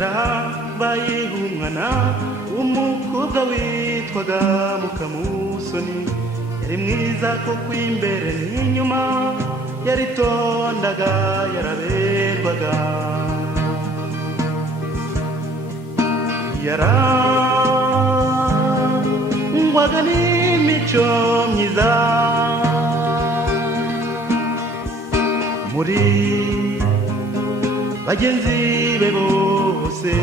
yarabaye umwana w'umukobwa witwaga Mukamusoni, yari mwiza kuko imbere n'inyuma yaritondaga yaraberwaga, yarangwaga n'imico myiza. Muri bagenzi be bose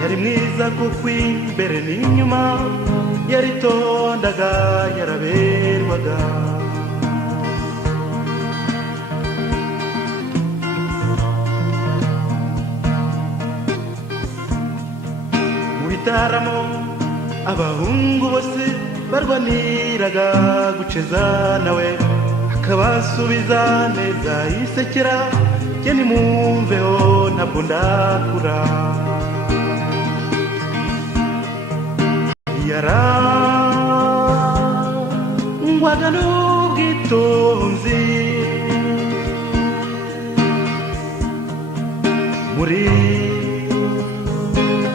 yari mwiza kuko imbere n'inyuma yaritondaga yaraberwaga. Mu bitaramo abahungu bose barwaniraga guceza nawe akabasubiza neza yisekera, jye nimumveho ntabwo ndakura. Yarangwaga n'ubwitonzi, muri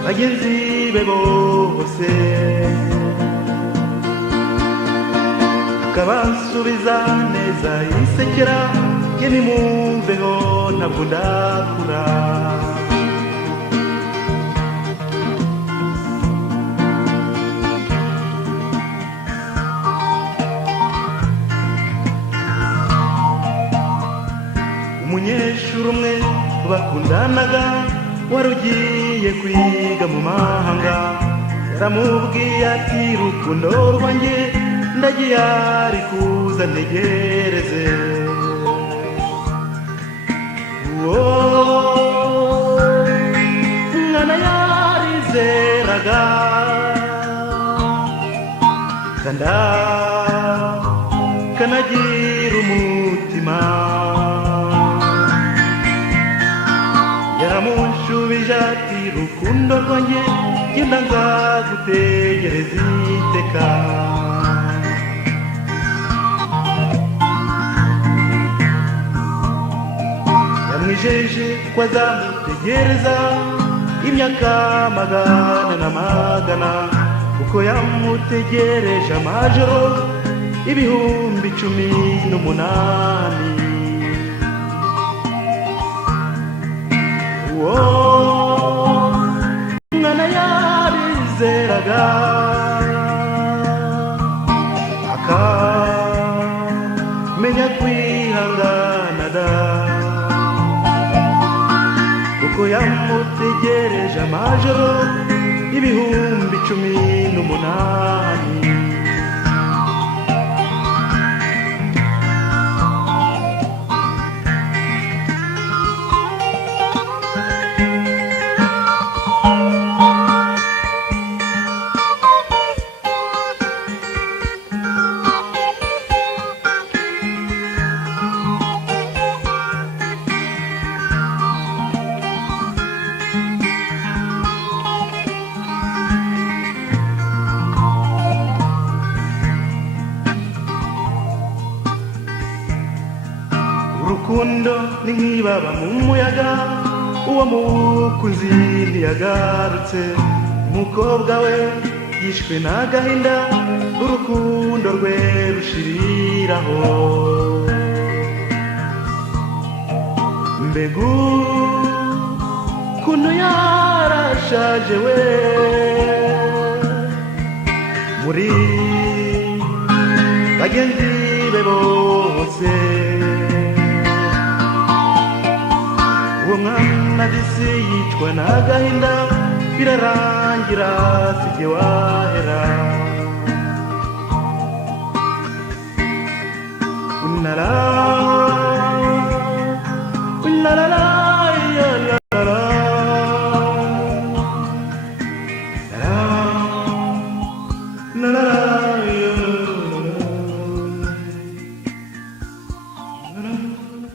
bagenzi be bose akabasubiza neza yisekera, jye nimumveho ntabwo ndakura. Umunyeshuri umwe bakundanaga wari ugiye kwiga mu mahanga, yaramubwiye ati rukundo rwanjye ndagiye ari kuza ntegereze. Uwo mwana yarizeraga kanda kanagira umutima, yaramushubije ati rukundo rwanjye genda nzagutegereza iteka. Yamwijeje ko azamutegereza imyaka magana na magana, kuko yamutegereje amajoro 18,000. Uwo mwana yarizeraga akamenya kwihangana da, kuko yamutegereje amajoro 18,000. Urukundo ni nk'ibaba mu muyaga, uwo mukunzi ntiyagarutse, umukobwa we yishwe n'agahinda, urukundo rwe rushiriraho. Mbega ukuntu yarashaje we, muri bagenzi be bose uwo mwana disi yicwa n'agahinda, birarangira sijye wahera.